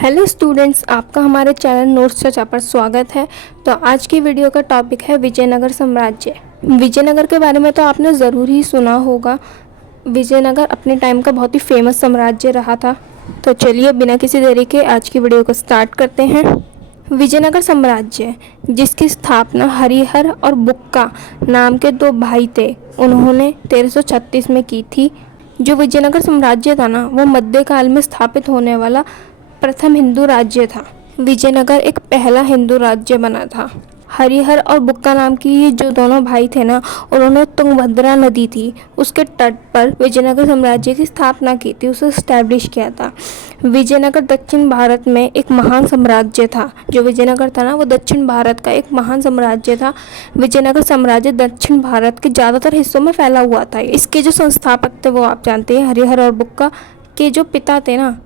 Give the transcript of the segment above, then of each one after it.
Hello students, आपका हमारे channel notes चर्चा पर स्वागत है। तो आज की वीडियो का टॉपिक है विजयनगर साम्राज्य। विजयनगर के बारे में तो आपने ज़रूर ही सुना होगा। विजयनगर अपने टाइम का बहुत ही फेमस साम्राज्य रहा था। तो चलिए बिना किसी देरी के आज की वीडियो को स्टार्ट करते हैं। विजयनगर साम्राज्य, जिसकी स्थापना हरिहर और बुक्का नाम के दो भाई थे, उन्होंने 1336 में की थी। जो विजयनगर साम्राज्य था ना, वो मध्यकाल में स्थापित होने वाला प्रथम हिंदू राज्य था। विजयनगर एक पहला हिंदू राज्य बना था। हरिहर और बुक्का नाम की ये जो दोनों भाई थे ना, उन्होंने तुंगभद्रा नदी थी उसके तट पर विजयनगर साम्राज्य की स्थापना की थी, उसे स्टैब्लिश किया था। विजयनगर दक्षिण भारत में एक महान साम्राज्य था। जो विजयनगर था ना, वो दक्षिण भारत का एक महान साम्राज्य था। विजयनगर साम्राज्य दक्षिण भारत के ज़्यादातर हिस्सों में फैला हुआ था। इसके जो संस्थापक थे वो आप जानते हैं, हरिहर और बुक्का के जो पिता थे ना,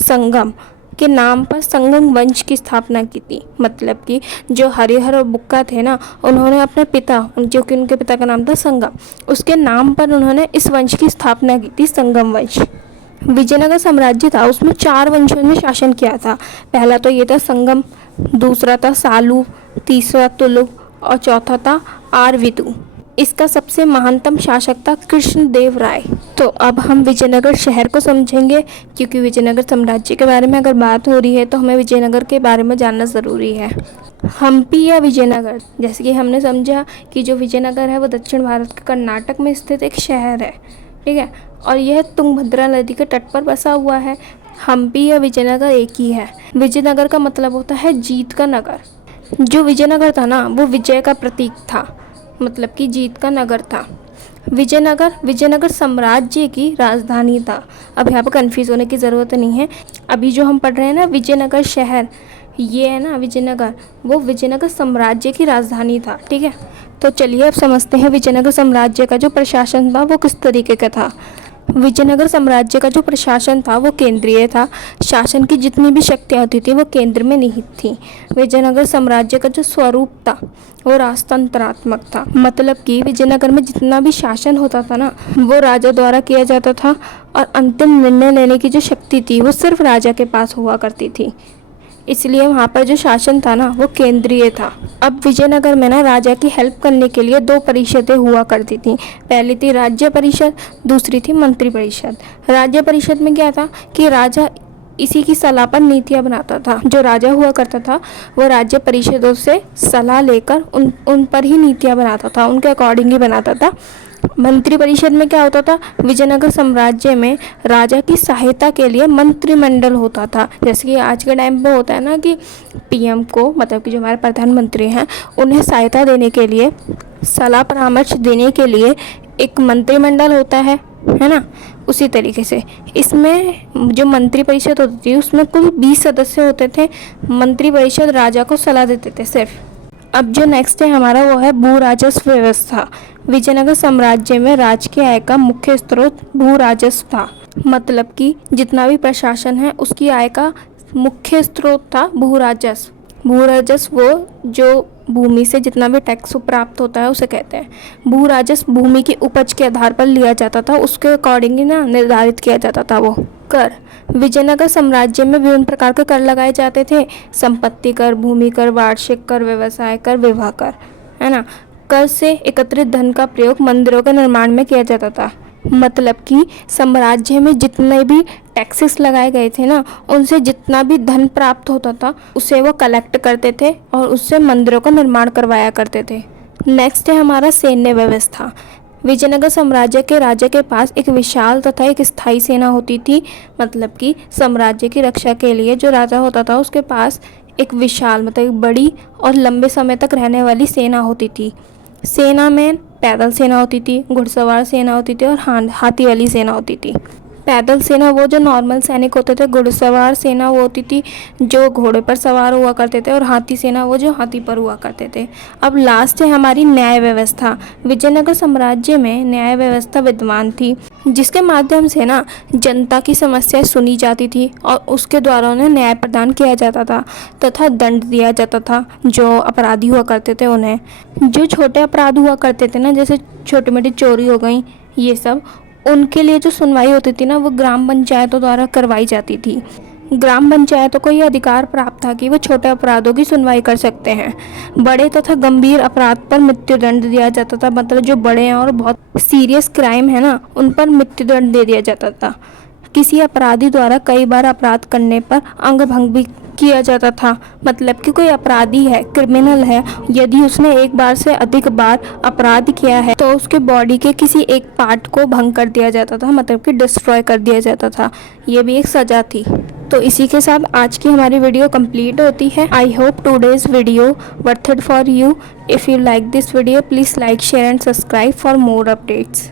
संगम के नाम पर संगम वंश की स्थापना की थी। मतलब कि जो हरिहर और बुक्का थे ना, उन्होंने अपने पिता, जो कि उनके पिता का नाम था संगम, उसके नाम पर उन्होंने इस वंश की स्थापना की थी, संगम वंश। विजयनगर साम्राज्य था, उसमें 4 वंशों ने शासन किया था। पहला तो ये था संगम, दूसरा था सालू, तीसरा तुलु और चौथा था आरविदु। इसका सबसे महानतम शासक था कृष्णदेव राय। तो अब हम विजयनगर शहर को समझेंगे, क्योंकि विजयनगर साम्राज्य के बारे में अगर बात हो रही है तो हमें विजयनगर के बारे में जानना ज़रूरी है। हम्पी या विजयनगर, जैसे कि हमने समझा कि जो विजयनगर है वो दक्षिण भारत के कर्नाटक में स्थित एक शहर है, ठीक है, और यह तुंगभद्रा नदी के तट पर बसा हुआ है। हम्पी या विजयनगर एक ही है। विजयनगर का मतलब होता है जीत का नगर। जो विजयनगर था ना, वो विजय का प्रतीक था, मतलब कि जीत का नगर था। विजयनगर साम्राज्य की राजधानी था। अब यहाँ पर कन्फ्यूज़ होने की ज़रूरत नहीं है। अभी जो हम पढ़ रहे हैं ना, विजयनगर शहर, ये है ना विजयनगर, वो विजयनगर साम्राज्य की राजधानी था, ठीक है। तो चलिए अब समझते हैं विजयनगर साम्राज्य का जो प्रशासन था वो किस तरीके का था। विजयनगर साम्राज्य का जो प्रशासन था वो केंद्रीय था। शासन की जितनी भी शक्तियाँ होती थी वो केंद्र में निहित थी। विजयनगर साम्राज्य का जो स्वरूप था वो राजतंत्रात्मक था। मतलब कि विजयनगर में जितना भी शासन होता था ना, वो राजा द्वारा किया जाता था, और अंतिम निर्णय लेने की जो शक्ति थी वो सिर्फ राजा के पास हुआ करती थी। इसलिए वहाँ पर जो शासन था ना, वो केंद्रीय था। अब विजयनगर में ना राजा की हेल्प करने के लिए 2 परिषदें हुआ करती थी। पहली थी राज्य परिषद, दूसरी थी मंत्री परिषद। राज्य परिषद में क्या था कि राजा इसी की सलाह पर नीतियाँ बनाता था। जो राजा हुआ करता था वो राज्य परिषदों से सलाह लेकर उन पर ही नीतियाँ बनाता था, उनके अकॉर्डिंग ही बनाता था। मंत्री परिषद में क्या होता था, विजयनगर साम्राज्य में राजा की सहायता के लिए मंत्रिमंडल होता था। जैसे कि आज के टाइम पे होता है ना कि पीएम को, मतलब कि जो हमारे प्रधानमंत्री हैं, उन्हें सहायता देने के लिए, सलाह परामर्श देने के लिए एक मंत्रिमंडल होता है ना। उसी तरीके से इसमें जो मंत्री परिषद होती थी उसमें कुल 20 सदस्य होते थे। मंत्री परिषद राजा को सलाह देते थे सिर्फ। अब जो नेक्स्ट है हमारा वो है भू राजस्व व्यवस्था। विजयनगर साम्राज्य में राज्य आय का मुख्य स्रोत भू राजस्व था। मतलब कि जितना भी प्रशासन है उसकी आय का मुख्य स्रोत था भू राजस्व। भू राजस्व वो जो भूमि से जितना भी टैक्स प्राप्त होता है उसे कहते हैं। भू राजस्व भूमि की उपज के आधार पर लिया जाता था, उसके अकॉर्डिंग ही ना निर्धारित किया जाता था वो कर। विजयनगर साम्राज्य में विभिन्न प्रकार के कर लगाए जाते थे। संपत्ति कर, भूमि कर, वार्षिक कर, व्यवसाय कर, विवाह कर, है ना। कर से एकत्रित धन का प्रयोग मंदिरों के निर्माण में किया जाता था। मतलब कि साम्राज्य में जितने भी टैक्सेस लगाए गए थे ना, उनसे जितना भी धन प्राप्त होता था उसे वो कलेक्ट करते थे और उससे मंदिरों का निर्माण करवाया करते थे। नेक्स्ट है हमारा सैन्य व्यवस्था। विजयनगर साम्राज्य के राजा के पास एक विशाल तथा एक स्थायी सेना होती थी। मतलब कि साम्राज्य की रक्षा के लिए जो राजा होता था उसके पास एक विशाल, मतलब एक बड़ी और लंबे समय तक रहने वाली सेना होती थी। सेना में पैदल सेना होती थी, घुड़सवार सेना होती थी और हाथी वाली सेना होती थी। पैदल सेना वो जो नॉर्मल सैनिक होते थे, घुड़सवार सेना वो होती थी जो घोड़े पर सवार हुआ करते थे, और हाथी सेना वो जो हाथी पर हुआ करते थे। अब लास्ट है हमारी न्याय व्यवस्था। विजयनगर साम्राज्य में न्याय व्यवस्था विद्यमान थी, जिसके माध्यम से ना जनता की समस्याएं सुनी जाती थी और उसके द्वारा उन्हें न्याय प्रदान किया जाता था तथा दंड दिया जाता था जो अपराधी हुआ करते थे उन्हें। जो छोटे अपराध हुआ करते थे ना, जैसे छोटी मोटी चोरी हो गई, ये सब, उनके लिए जो सुनवाई होती थी ना वो ग्राम पंचायतों द्वारा करवाई जाती थी। ग्राम पंचायतों को यह अधिकार प्राप्त था कि वो छोटे अपराधों की सुनवाई कर सकते हैं। बड़े तथा गंभीर अपराध पर मृत्युदंड दिया जाता था, मतलब जो बड़े हैं और बहुत सीरियस क्राइम है ना, उन पर मृत्युदंड दे दिया जाता था। किसी अपराधी द्वारा कई बार अपराध करने पर अंगभंग भी किया जाता था, मतलब कि कोई अपराधी है, क्रिमिनल है, यदि उसने एक बार से अधिक बार अपराध किया है तो उसके बॉडी के किसी एक पार्ट को भंग कर दिया जाता था, मतलब कि डिस्ट्रॉय कर दिया जाता था। ये भी एक सज़ा थी। तो इसी के साथ आज की हमारी वीडियो कंप्लीट होती है। I hope today's video worth it for you. If you like this video please like, share and subscribe for more updates.